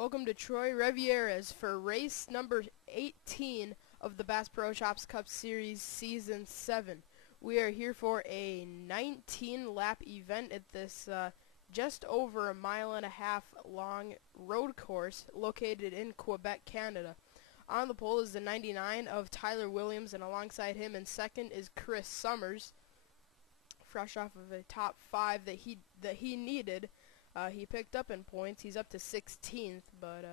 Welcome to Troy Riveries for race number 18 of the Bass Pro Shops Cup Series Season 7. We are here for a 19-lap event at this just over a mile-and-a-half long road course located in Quebec, Canada. On the pole is the 99 of Tyler Williams, and alongside him in second is Chris Summers, fresh off of a top 5 that he needed. He picked up in points. He's up to 16th, but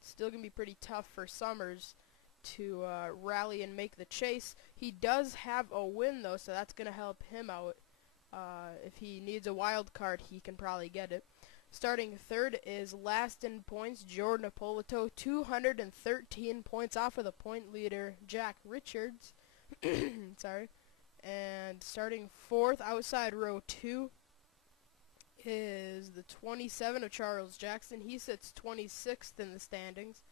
still going to be pretty tough for Summers to rally and make the chase. He does have a win, though, so that's going to help him out. If he needs a wild card, he can probably get it. Starting third is last in points, Jordan Ippolito, 213 points off of the point leader, Jack Richards. Sorry. And starting fourth, outside row 2, is the 27 of Charles Jackson. He sits 26th in the standings.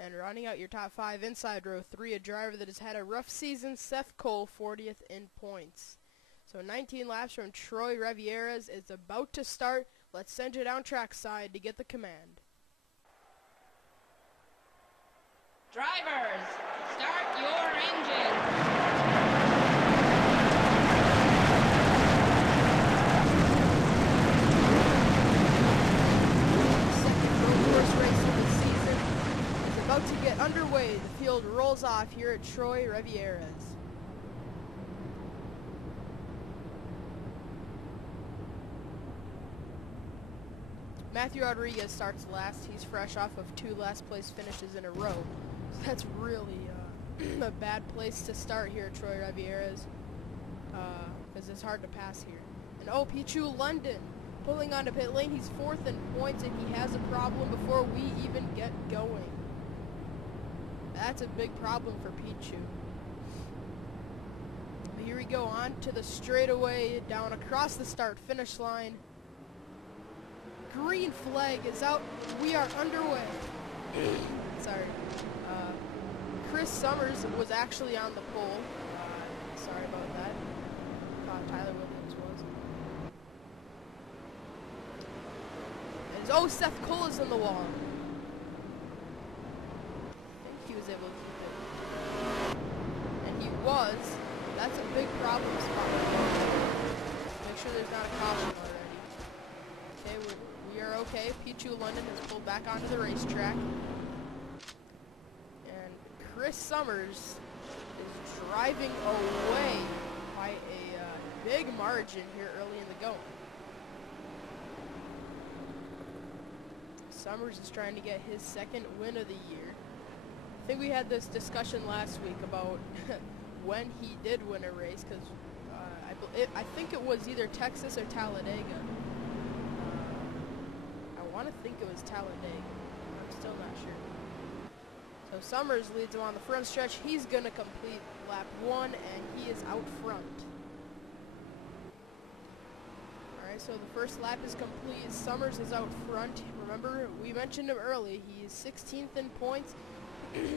And rounding out your top 5, inside row 3, a driver that has had a rough season, Seth Cole, 40th in points. So 19 laps from Troy Riveries is about to start. Let's send you down trackside to get the command. Drivers, start your engine. To get underway, the field rolls off here at Troy Riveries. Matthew Rodriguez starts last. He's fresh off of 2 last place finishes in a row. So that's really a bad place to start here at Troy Riveries, because it's hard to pass here. And oh, Pichu London pulling onto pit lane. He's 4th in points, and he has a problem before we even get going. That's a big problem for Pichu. But here we go, on to the straightaway, down across the start-finish line. Green flag is out. We are underway. Sorry. Chris Summers was actually on the pole. Sorry about that. Thought Tyler Williams was. And oh, Seth Cole is in the wall. Was able to keep it, and he was. That's a big problem spot. Make sure there's not a caution already. Okay, we are okay. Pichu London has pulled back onto the racetrack, and Chris Summers is driving away by a big margin here early in the going. Summers is trying to get his 2nd win of the year. I think we had this discussion last week about when he did win a race, because I think it was either Texas or Talladega. I want to think it was Talladega. I'm still not sure. So Summers leads him on the front stretch. He's going to complete lap 1, and he is out front. Alright, so the first lap is complete. Summers is out front. Remember, we mentioned him early. He's 16th in points.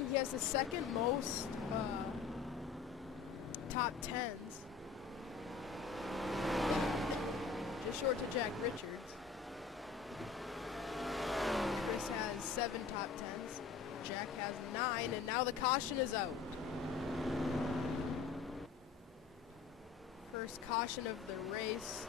He has the 2nd most top 10s, just short to Jack Richards. Chris has 7 top 10s, Jack has 9, and now the caution is out. First caution of the race.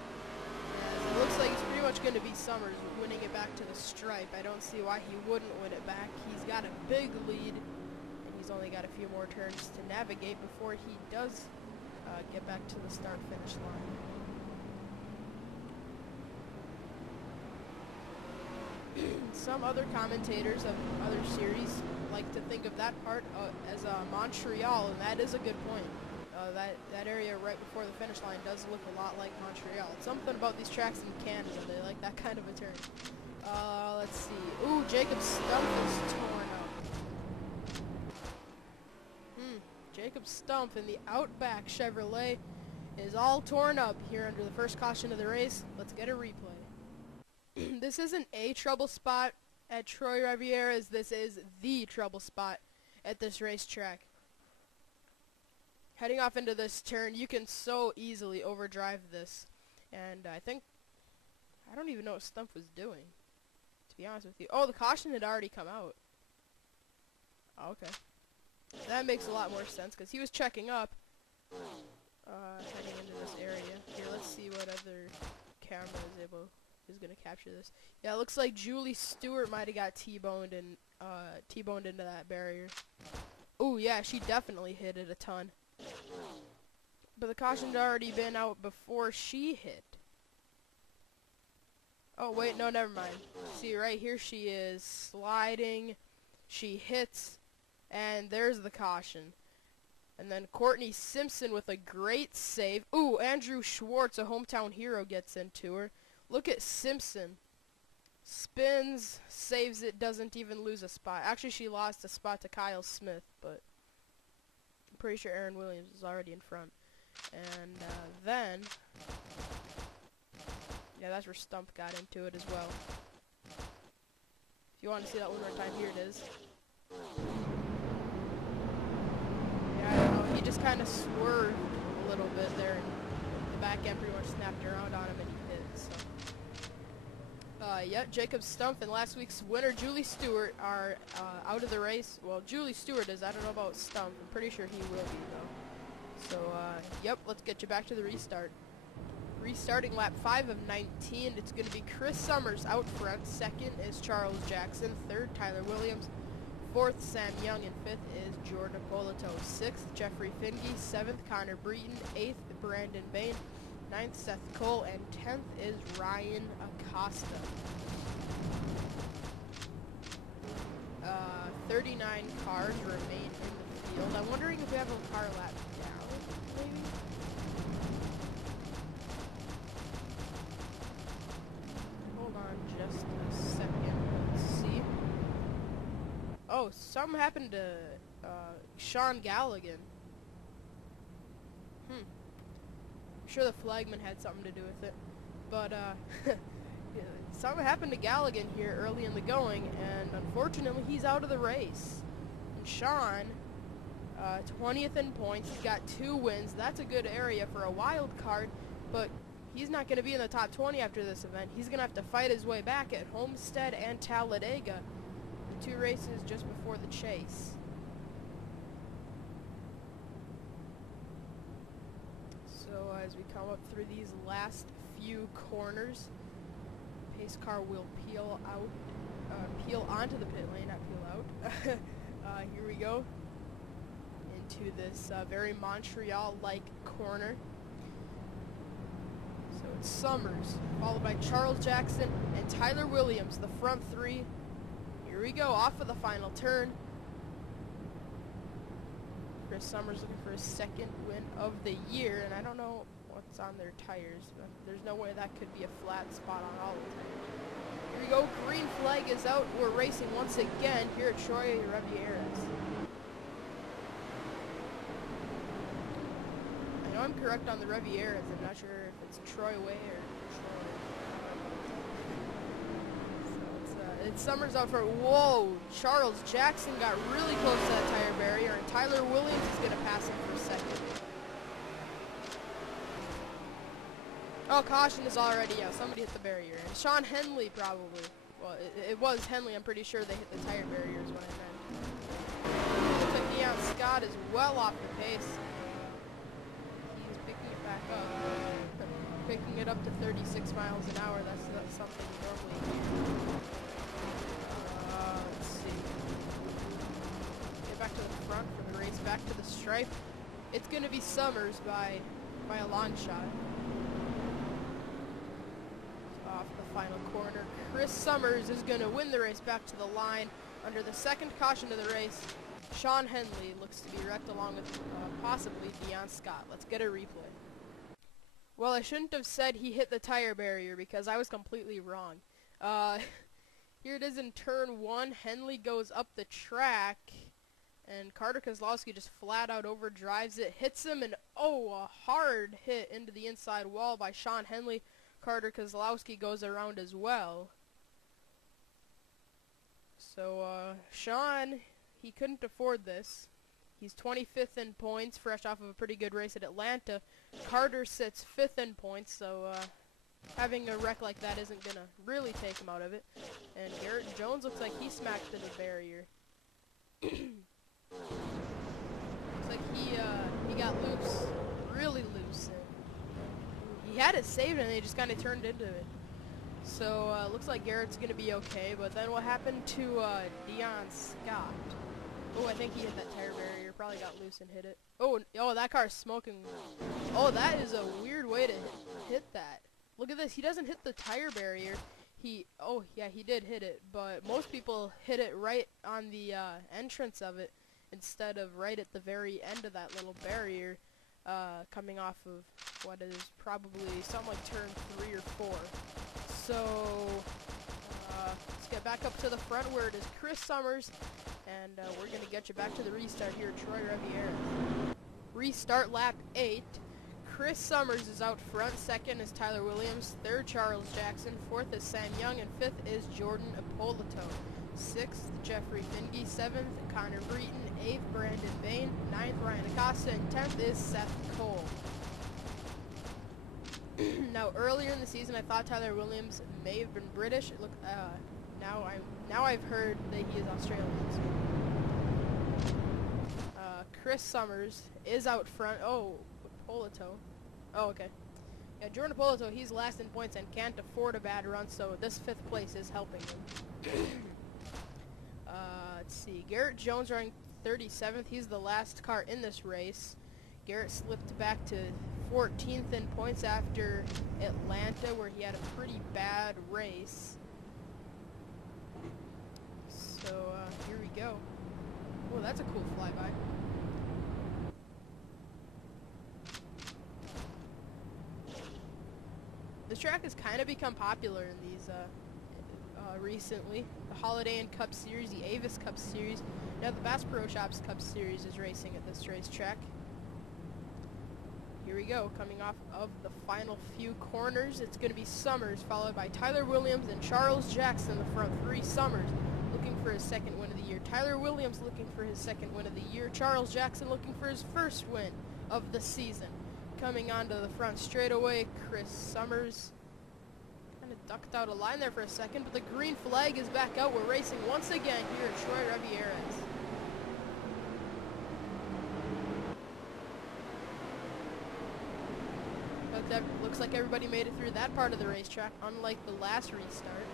It looks like it's pretty much going to be Summers winning it back to the stripe. I don't see why he wouldn't win it back. He's got a big lead, and he's only got a few more turns to navigate before he does get back to the start-finish line. Some other commentators of other series like to think of that part as Montreal, and that is a good point. That area right before the finish line does look a lot like Montreal. It's something about these tracks in Canada, they like that kind of a turn. Let's see. Ooh, Jacob's stump is torn up. Jacob's stump in the Outback Chevrolet is all torn up here under the first caution of the race. Let's get a replay. This isn't a trouble spot at Troy Riveries. This is the trouble spot at this racetrack. Heading off into this turn, you can so easily overdrive this. And I don't even know what Stump was doing. to be honest with you. Oh, the caution had already come out. Oh, okay. That makes a lot more sense, because he was checking up, heading into this area. Here, let's see what other camera is gonna capture this. Yeah, it looks like Julie Stewart might have got T-boned and, T-boned into that barrier. Ooh, yeah, she definitely hit it a ton. But the caution had already been out before she hit. Oh, wait, no, never mind. See, right here she is sliding. She hits, and there's the caution. And then Courtney Simpson with a great save. Ooh, Andrew Schwartz, a hometown hero, gets into her. Look at Simpson. Spins, saves it, doesn't even lose a spot. Actually, she lost a spot to Kyle Smith, but I'm pretty sure Aaron Williams is already in front. And then, yeah, that's where Stump got into it as well. If you want to see that one more time, here it is. Yeah, I don't know, he just kind of swerved a little bit there, and the back end pretty much snapped around on him and he hit, so. Yeah, Jacob Stump and last week's winner, Julie Stewart, are out of the race. Well, Julie Stewart is. I don't know about Stump. I'm pretty sure he will be, though. So, yep, let's get you back to the restart. Restarting lap 5 of 19. It's going to be Chris Summers out front. Second is Charles Jackson. Third, Tyler Williams. Fourth, Sam Young. And fifth is Jordan Polito. Sixth, Jeffrey Finge. Seventh, Connor Breton. Eighth, Brandon Bain. Ninth, Seth Cole. And 10th is Ryan Acosta. 39 cars remain in the field. I'm wondering if we have a car lap down, maybe? Hold on just a second. Let's see. Oh, something happened to Sean Galligan. I'm sure the flagman had something to do with it. But, something happened to Galligan here early in the going, and unfortunately he's out of the race. And Sean, 20th in points, he's got 2 wins. That's a good area for a wild card, but he's not going to be in the top 20 after this event. He's going to have to fight his way back at Homestead and Talladega, the 2 races just before the chase. So as we come up through these last few corners, pace car will peel onto the pit lane, not peel out. Here we go into this very Montreal-like corner. So it's Summers, followed by Charles Jackson and Tyler Williams, the front 3. Here we go, off of the final turn. Chris Summers looking for his 2nd win of the year, and I don't know what's on their tires, but there's no way that could be a flat spot on all of them. Here we go, green flag is out. We're racing once again here at Troy Riveries. I know I'm correct on the Rivieras. I'm not sure if it's Troy Way or Troy. So it's Summers out for, whoa, Charles Jackson got really close to that tire barrier, and Tyler Williams is going to pass him for 2nd. Oh, caution is already out. Somebody hit the barrier. And Sean Henley probably. Well, it was Henley. I'm pretty sure they hit the tire barriers when I meant. Looks like Neon Scott is well off the pace. He's picking it back up. Picking it up to 36 miles an hour. That's something normally. Let's see. Get back to the front for the race. Back to the stripe. It's going to be Summers by a long shot. Off the final corner, Chris Summers is going to win the race back to the line under the 2nd caution of the race. Sean Henley looks to be wrecked along with possibly Dion Scott. Let's get a replay. Well, I shouldn't have said he hit the tire barrier because I was completely wrong. Here it is in turn 1. Henley goes up the track, and Carter Kozlowski just flat out overdrives it, hits him, and oh, a hard hit into the inside wall by Sean Henley. Carter Kozlowski goes around as well. So, Sean, he couldn't afford this. He's 25th in points, fresh off of a pretty good race at Atlanta. Carter sits 5th in points, so, having a wreck like that isn't gonna really take him out of it. And Garrett Jones looks like he smacked into the barrier. Looks like he got loose, really loose. And he had it saved and he just kind of turned into it. So looks like Garrett's gonna be okay. But then what happened to Dion Scott? Oh, I think he hit that tire barrier. Probably got loose and hit it. Oh, that car's smoking. Oh, that is a weird way to hit that. Look at this. He doesn't hit the tire barrier. Oh, yeah, he did hit it. But most people hit it right on the entrance of it instead of right at the very end of that little barrier coming off of what is probably something like turn 3 or 4. So let's get back up to the front where it is Chris Summers. And we're going to get you back to the restart here at Troy Riveries. Restart lap 8. Chris Summers is out front. Second is Tyler Williams. Third, Charles Jackson. Fourth is Sam Young. And fifth is Jordan Ippolito. Sixth, Jeffrey Finge. Seventh, Connor Breton. Eighth, Brandon Bain. Ninth, Ryan Acosta. And 10th is Seth Cole. Now, earlier in the season, I thought Tyler Williams may have been British. Look, now I've heard that he is Australian. Chris Summers is out front. Oh, Ippolito. Oh, okay. Yeah, Jordan Ippolito, he's last in points and can't afford a bad run, so this 5th place is helping him. Let's see. Garrett Jones running 37th. He's the last car in this race. Garrett slipped back to 14th in points after Atlanta, where he had a pretty bad race. So, here we go. Oh, that's a cool flyby. This track has kind of become popular in these, recently. The Holiday Inn Cup Series, the Avis Cup Series. Now the Bass Pro Shops Cup Series is racing at this racetrack. Here we go, coming off of the final few corners. It's going to be Summers, followed by Tyler Williams and Charles Jackson, the front three. Summers looking for his 2nd win of the year. Tyler Williams looking for his 2nd win of the year. Charles Jackson looking for his 1st win of the season. Coming onto the front straightaway, Chris Summers kind of ducked out a line there for a second, but the green flag is back out. We're racing once again here at Troy Riveries. Looks like everybody made it through that part of the racetrack, unlike the last restart.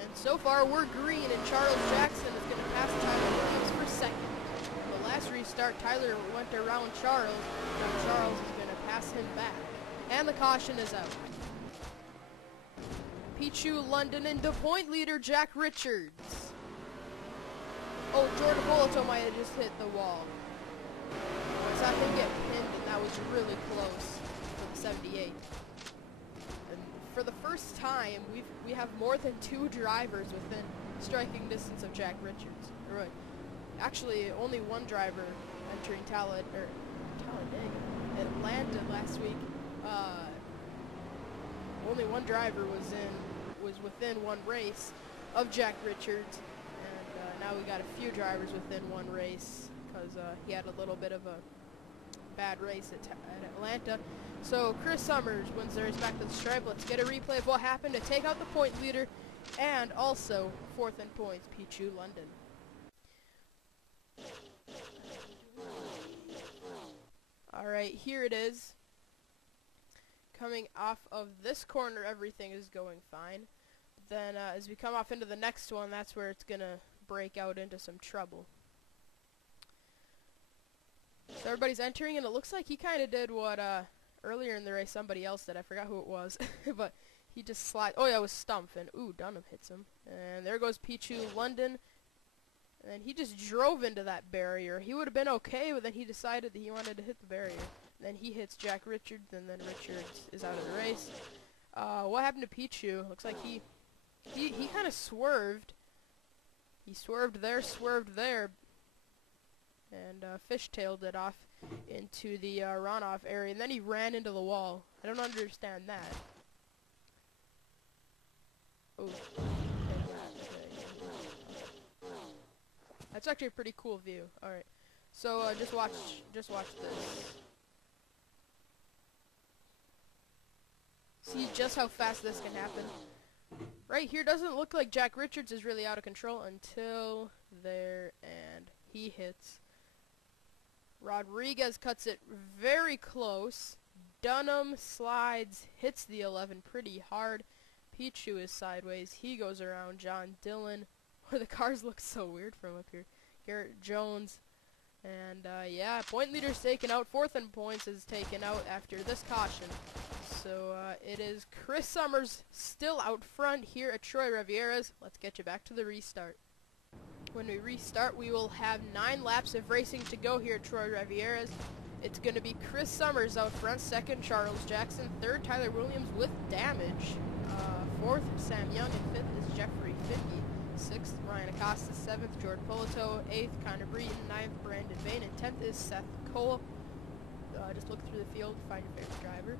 And so far, we're green, and Charles Jackson is going to pass Tyler Williams for 2nd. The last restart, Tyler went around Charles, and Charles is going to pass him back. And the caution is out. Pichu, London, and DuPont leader Jack Richards. Oh, Jordan Ippolito might have just hit the wall. I saw him get pinned, and that was really close for the 78. And for the first time, we have more than 2 drivers within striking distance of Jack Richards. Right. Actually, only 1 driver entering Talladega, Atlanta last week. Only 1 driver was within 1 race of Jack Richards, and now we got a few drivers within 1 race because he had a little bit of a bad race at Atlanta. So Chris Summers wins the race back to the stripe. Let's get a replay of what happened to take out the point leader, and also 4th in points, Pichu, London. Alright, here it is. Coming off of this corner, everything is going fine. Then as we come off into the next one, that's where it's going to break out into some trouble. So everybody's entering, and it looks like he kind of did what earlier in the race somebody else did. I forgot who it was. But he just slid. Oh, yeah, it was Stumpf, and ooh, Dunham hits him. And there goes Pichu, London. And he just drove into that barrier. He would have been okay, but then he decided that he wanted to hit the barrier. Then he hits Jack Richards, and then Richards is out of the race. What happened to Pichu? Looks like he kind of swerved. He swerved there, and fishtailed it off into the runoff area, and then he ran into the wall. I don't understand that. Oh, that's actually a pretty cool view. All right, so just watch this. just how fast this can happen. Right here doesn't look like Jack Richards is really out of control until there, and he hits. Rodriguez cuts it very close. Dunham slides, hits the 11 pretty hard. Pichu is sideways. He goes around John Dillon. Where the cars look so weird from up here. Garrett Jones. And, yeah, point leader's taken out. Fourth and points is taken out after this caution. So, it is Chris Summers still out front here at Troy Riveries. Let's get you back to the restart. When we restart, we will have 9 laps of racing to go here at Troy Riveries. It's going to be Chris Summers out front, second Charles Jackson, third Tyler Williams with damage, fourth Sam Young, and fifth is Jeffrey Finke, sixth Ryan Acosta, seventh Jordan Polito, eighth Connor Breton, ninth Brandon Vane, and 10th is Seth Cole. Just look through the field, find your favorite driver.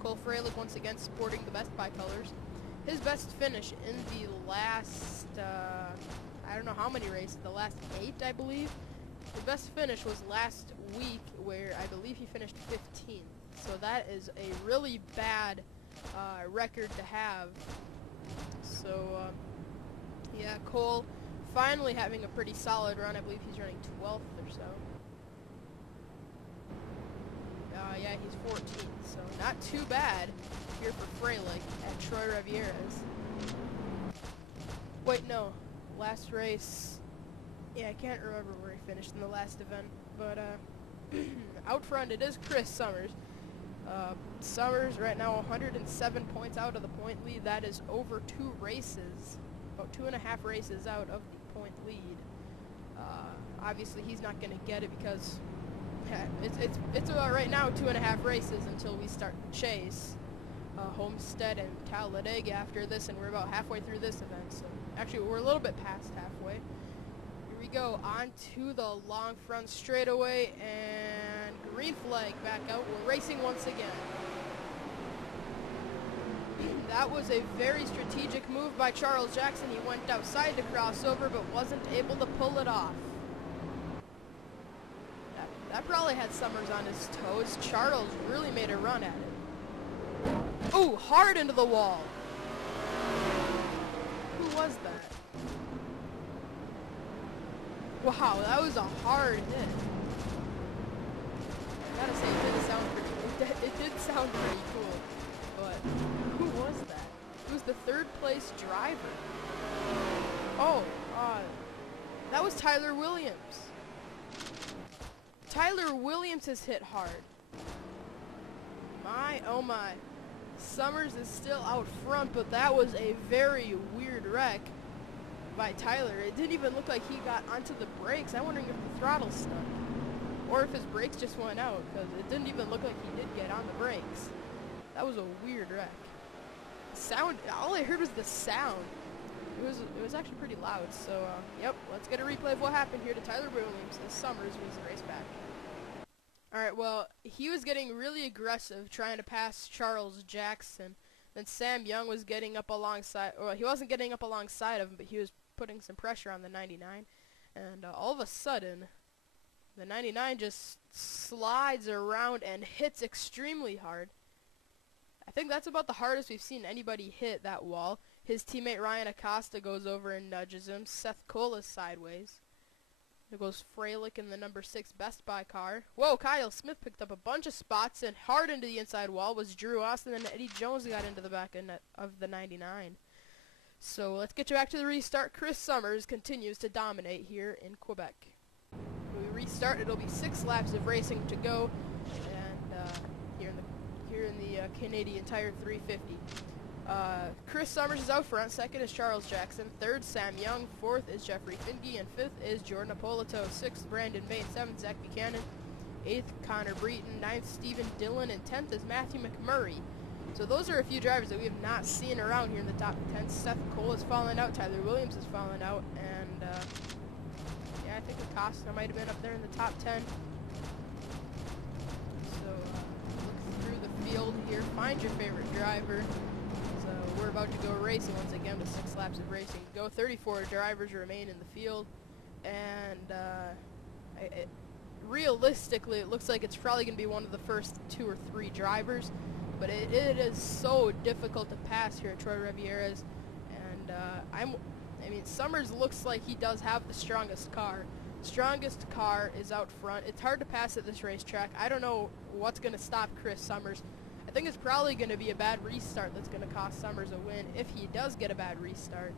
Cole Freilich once again sporting the Best Buy colors. His best finish in the last, I don't know how many races, the last 8, I believe. The best finish was last week, where I believe he finished 15th. So that is a really bad record to have. So, yeah, Cole finally having a pretty solid run. I believe he's running 12th or so. Yeah, he's 14th, so not too bad here for Freilich at Troy Riveries. Wait, no. Last race, yeah, I can't remember where he finished in the last event, but out front it is Chris Summers. Summers right now 107 points out of the point lead. That is over 2 races, about 2.5 races out of the point lead. Obviously he's not going to get it because it's right now 2.5 races until we start the chase. Homestead and Talladega after this, and we're about halfway through this event, so actually we're a little bit past halfway. Here we go, on to the long front straightaway, and green flag back out. We're racing once again. That was a very strategic move by Charles Jackson. He went outside to cross over, but wasn't able to pull it off. That probably had Summers on his toes. Charles really made a run at it. Ooh, hard into the wall. Who was that? Wow, that was a hard hit. I gotta say, it did sound pretty cool. But who was that? It was the third place driver. Oh, that was Tyler Williams. Tyler Williams has hit hard. My, oh my. Summers is still out front, but that was a very weird wreck by Tyler. It didn't even look like he got onto the brakes. I'm wondering if the throttle stuck, or if his brakes just went out, because it didn't even look like he did get on the brakes. That was a weird wreck. Sound, all I heard was the sound. It was actually pretty loud. So, yep, let's get a replay of what happened here to Tyler Williams as Summers was the race back. Alright, well, he was getting really aggressive trying to pass Charles Jackson. Then Sam Young was getting up alongside, or he wasn't getting up alongside of him, but he was putting some pressure on the 99. And all of a sudden, the 99 just slides around and hits extremely hard. I think that's about the hardest we've seen anybody hit that wall. His teammate Ryan Acosta goes over and nudges him. Seth Cole is sideways. There goes Freilich in the number 6 Best Buy car. Whoa, Kyle Smith picked up a bunch of spots, and hard into the inside wall was Drew Austin, and Eddie Jones got into the back end of the 99. So let's get you back to the restart. Chris Summers continues to dominate here in Quebec. When we restart, it'll be 6 laps of racing to go, and here in the Canadian Tire 350. Chris Summers is out front, second is Charles Jackson, third Sam Young, fourth is Jeffrey Finke, and fifth is Jordan Apolito, sixth Brandon Vane, seventh Zach Buchanan, eighth Connor Breton, ninth Stephen Dillon, and 10th is Matthew McMurray. So those are a few drivers that we have not seen around here in the top 10. Seth Cole has fallen out, Tyler Williams has fallen out, and yeah, I think Acosta might have been up there in the top 10. So look through the field here, find your favorite driver. We're about to go racing once again with 6 laps of racing. Go 34 drivers remain in the field, and realistically, it looks like it's probably going to be one of the first 2 or 3 drivers, but it is so difficult to pass here at Troy Riveries, and I mean, Summers looks like he does have the strongest car. Strongest car is out front. It's hard to pass at this racetrack. I don't know what's going to stop Chris Summers. I think it's probably going to be a bad restart that's going to cost Summers a win if he does get a bad restart.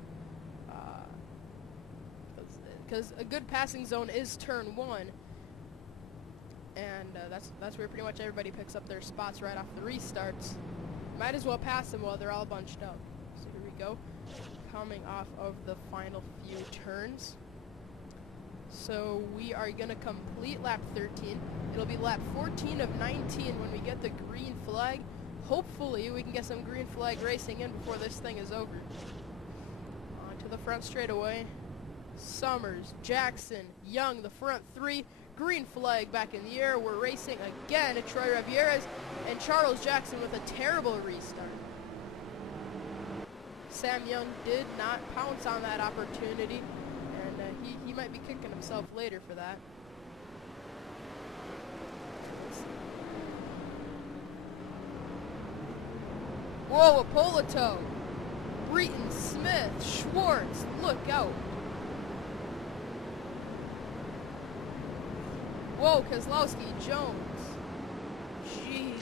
Because a good passing zone is turn 1, and that's where pretty much everybody picks up their spots right off the restarts. Might as well pass them while they're all bunched up. So here we go, coming off of the final few turns. So we are going to complete lap 13. It'll be lap 14 of 19 when we get the green flag. Hopefully we can get some green flag racing in before this thing is over. On to the front straightaway. Summers, Jackson, Young, the front 3. Green flag back in the air. We're racing again at Troy Riveries, and Charles Jackson with a terrible restart. Sam Young did not pounce on that opportunity, and he might be kicking himself later for that. Whoa, Apolito, Breton, Smith, Schwartz, look out. Whoa, Kozlowski, Jones. Jeez.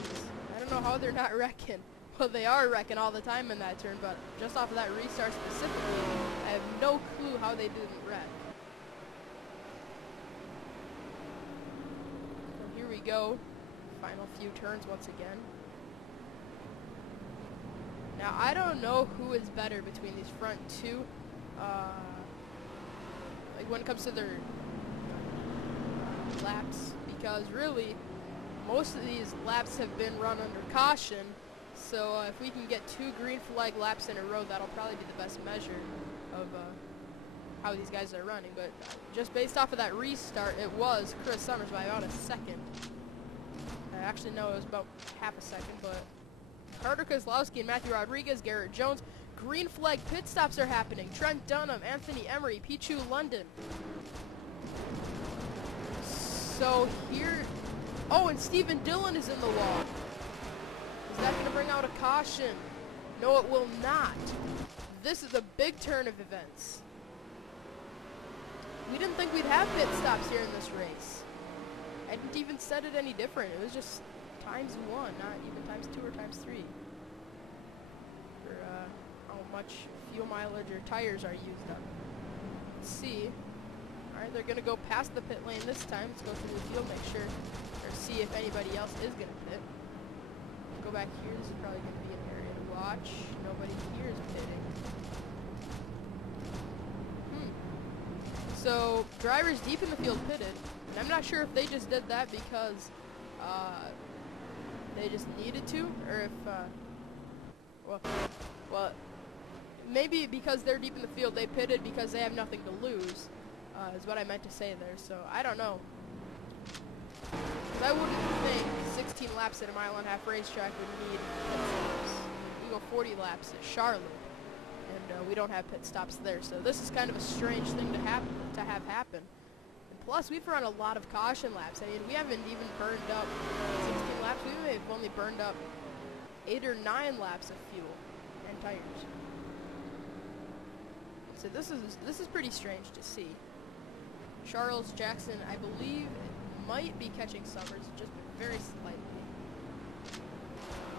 I don't know how they're not wrecking. Well, they are wrecking all the time in that turn, but just off of that restart specifically, I have no clue how they didn't wreck. And here we go. Final few turns once again. Now, I don't know who is better between these front 2. Like when it comes to their laps, because really most of these laps have been run under caution, so if we can get 2 green flag laps in a row, that'll probably be the best measure of how these guys are running. But just based off of that restart, it was Chris Summers by about a second. Actually no, it was about half a second, but Carter Kozlowski and Matthew Rodriguez, Garrett Jones, green flag pit stops are happening. Trent Dunham, Anthony Emery, Pichu London. So here, oh, and Stephen Dillon is in the wall. Is that going to bring out a caution? No, it will not. This is a big turn of events. We didn't think we'd have pit stops here in this race. I didn't even set it any different. It was just ×1, not even ×2 or ×3. For how much fuel mileage or tires are used up. Let's see. Alright, they're going to go past the pit lane this time. Let's go through the field, make sure, or see if anybody else is going to pit. Go back here. This is probably going to be an area to watch. Nobody here is pitting. So, drivers deep in the field pitted. And I'm not sure if they just did that because they just needed to, or if, well, maybe because they're deep in the field, they pitted because they have nothing to lose. Is what I meant to say there, so I don't know. I wouldn't think 16 laps at a 1.5-mile racetrack would need pit stops. We go 40 laps at Charlotte, and we don't have pit stops there, so this is kind of a strange thing to have happen. And plus, we've run a lot of caution laps. I mean, we haven't even burned up 16 laps. We may have only burned up 8 or 9 laps of fuel and tires. So this is pretty strange to see. Charles Jackson, I believe, might be catching Summers, just very slightly.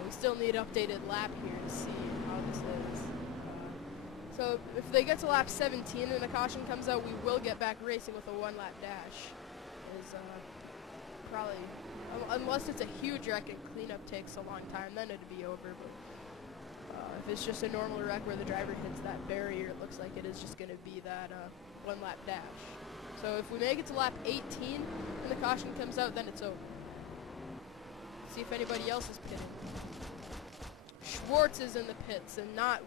We still need an updated lap here to see how this is. So if they get to lap 17 and the caution comes out, we will get back racing with a 1-lap dash. Is probably, unless it's a huge wreck and cleanup takes a long time, then it'd be over. But if it's just a normal wreck where the driver hits that barrier, it looks like it is just going to be that 1-lap dash. So if we make it to lap 18 and the caution comes out, then it's over. See if anybody else is pitting. Schwartz is in the pits, and not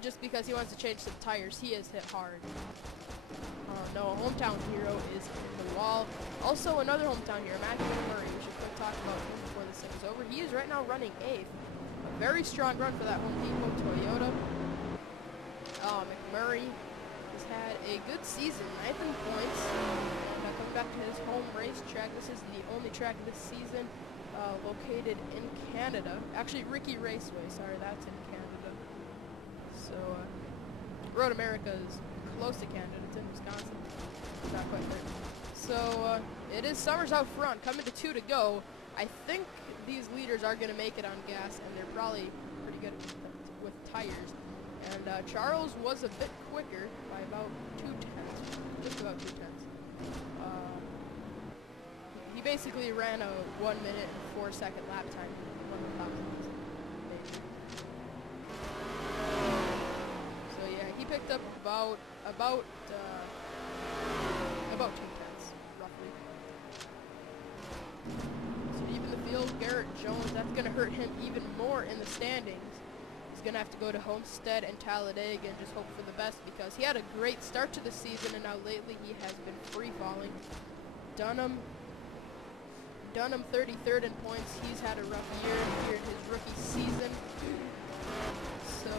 just because he wants to change some tires. He is hit hard. No, a hometown hero is in the wall. Also, another hometown hero, Matthew Murray. We should quick talk about him before this thing is over. He is right now running 8th. A very strong run for that Home Depot Toyota. McMurray has had a good season, 9th in points. coming back to his home racetrack. This is the only track this season located in Canada. Actually, Ricky Raceway, sorry, that's in Canada. So, Road America is close to Canada. It's in Wisconsin. Not quite there. So, it is Summers out front, coming to 2 to go. I think these leaders are going to make it on gas, and they're probably pretty good with tires. And Charles was a bit quicker by about 2/10, just about 2/10. He basically ran a 1 minute and 4 second lap time. One of the top times, maybe. So yeah, he picked up about 2/10, roughly. So deep in the field, Garrett Jones. That's gonna hurt him even more in the standings. He's going to have to go to Homestead and Talladega and just hope for the best, because he had a great start to the season, and now lately he has been free-falling. Dunham 33rd in points. He's had a rough year here in his rookie season. So,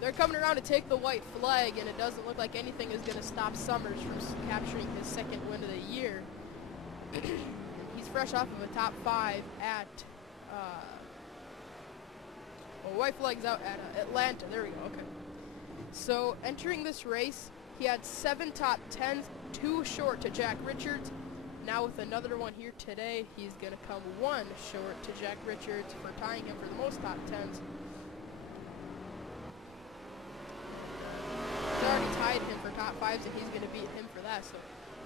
they're coming around to take the white flag, and it doesn't look like anything is going to stop Summers from capturing his second win of the year. He's fresh off of a top 5 at... well, white flag's out at Atlanta. There we go. Okay. So, entering this race, he had 7 top 10s, 2 short to Jack Richards. Now with another one here today, he's going to come 1 short to Jack Richards for tying him for the most top 10s. He's already tied him for top 5s, and he's going to beat him for that. So,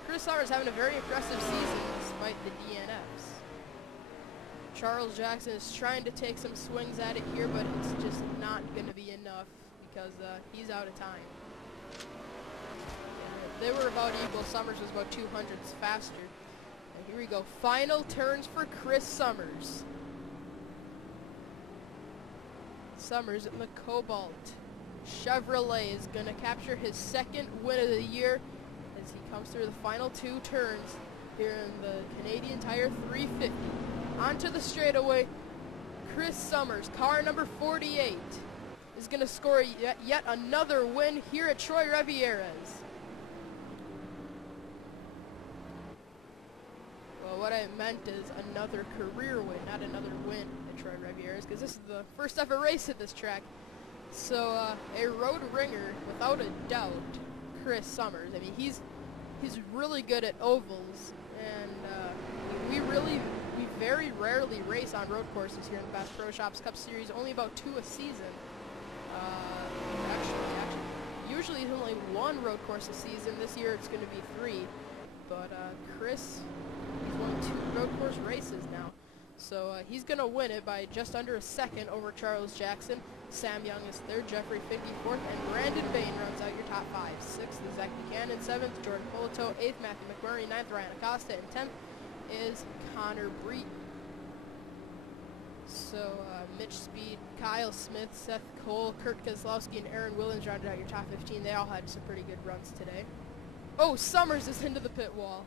Chris Summers having a very impressive season despite the DNFs. Charles Jackson is trying to take some swings at it here, but it's just not going to be enough because he's out of time. They were about equal. Summers was about 200ths faster. And here we go. Final turns for Chris Summers. Summers in the Cobalt Chevrolet is going to capture his second win of the year as he comes through the final 2 turns here in the Canadian Tire 350. Onto the straightaway, Chris Summers, car number 48, is going to score yet another win here at Troy Riveries. Well, what I meant is another career win, not another win at Troy Riveries, because this is the first ever race at this track. So, a road ringer, without a doubt, Chris Summers. I mean, he's really good at ovals, and we very rarely race on road courses here in the Bass Pro Shops Cup Series, only about 2 a season. Actually, usually it's only 1 road course a season. This year it's going to be 3. But Chris, he's won 2 road course races now. So he's going to win it by just under a second over Charles Jackson. Sam Young is 3rd, Jeffrey 54th, and Brandon Bain runs out your top 5. 6th is Zach Buchanan, 7th, Jordan Polito, 8th, Matthew McMurray, 9th, Ryan Acosta, and 10th is Connor Breed. So, Mitch Speed, Kyle Smith, Seth Cole, Kurt Kozlowski, and Aaron Williams rounded out your top 15. They all had some pretty good runs today. Oh, Summers is into the pit wall.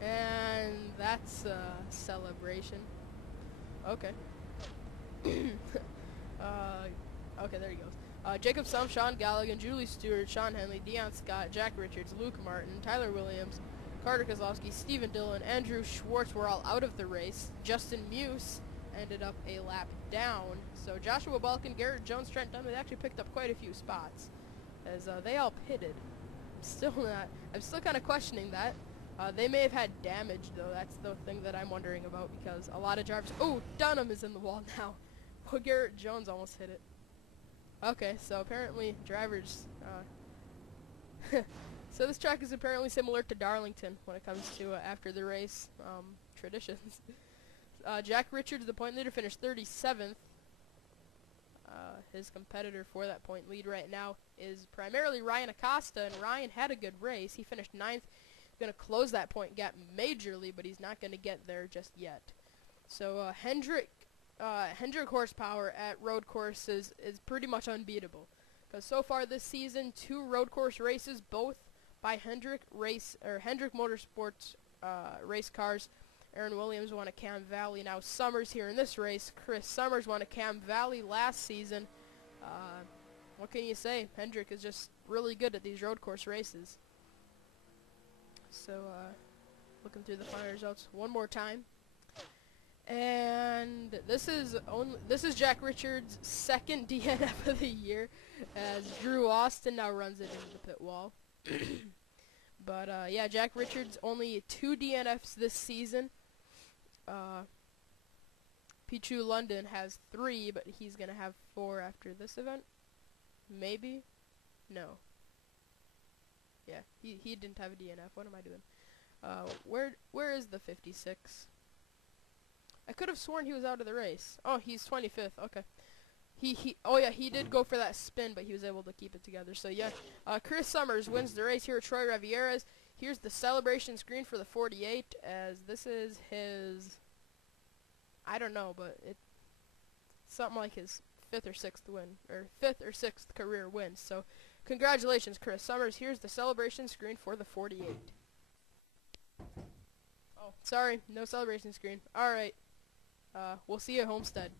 And that's a celebration. Okay. Okay, there he goes. Jacob Sum, Sean Gallagher, Julie Stewart, Sean Henley, Deion Scott, Jack Richards, Luke Martin, Tyler Williams, Carter Kozlowski, Stephen Dillon, Andrew Schwartz were all out of the race. Justin Muse ended up a lap down. So Joshua Balkin, Garrett Jones, Trent Dunn, they actually picked up quite a few spots as they all pitted. I'm still kind of questioning that. They may have had damage, though. That's the thing that I'm wondering about, because a lot of drivers... Oh, Dunham is in the wall now. Oh, Garrett Jones almost hit it. Okay, so apparently drivers... So this track is apparently similar to Darlington when it comes to after the race traditions. Jack Richards, the point leader, finished 37th. His competitor for that point lead right now is primarily Ryan Acosta, and Ryan had a good race. He finished 9th. Going to close that point gap majorly, but he's not going to get there just yet. So Hendrick horsepower at road courses is pretty much unbeatable, because so far this season, 2 road course races, both by Hendrick Motorsports race cars. Aaron Williams won at Cam Valley. Now Summers here in this race. Chris Summers won at Cam Valley last season. What can you say? Hendrick is just really good at these road course races. So, looking through the final results one more time. And this is Jack Richards' second DNF of the year, as Drew Austin now runs it into the pit wall. But yeah, Jack Richards only 2 DNFs this season. Pichu London has 3, but he's gonna have 4 after this event. Maybe? No. Yeah, he didn't have a DNF. What am I doing? Where is the 56? I could have sworn he was out of the race. Oh, he's 25th. Okay. Oh yeah, he did go for that spin, but he was able to keep it together. So yeah, Chris Summers wins the race here at Troy Riveries. Here's the celebration screen for the 48, as this is his, I don't know, but it's something like his 5th or 6th win, or 5th or 6th career win. So congratulations, Chris Summers. Here's the celebration screen for the 48. Oh, sorry, no celebration screen. All right, we'll see you at Homestead.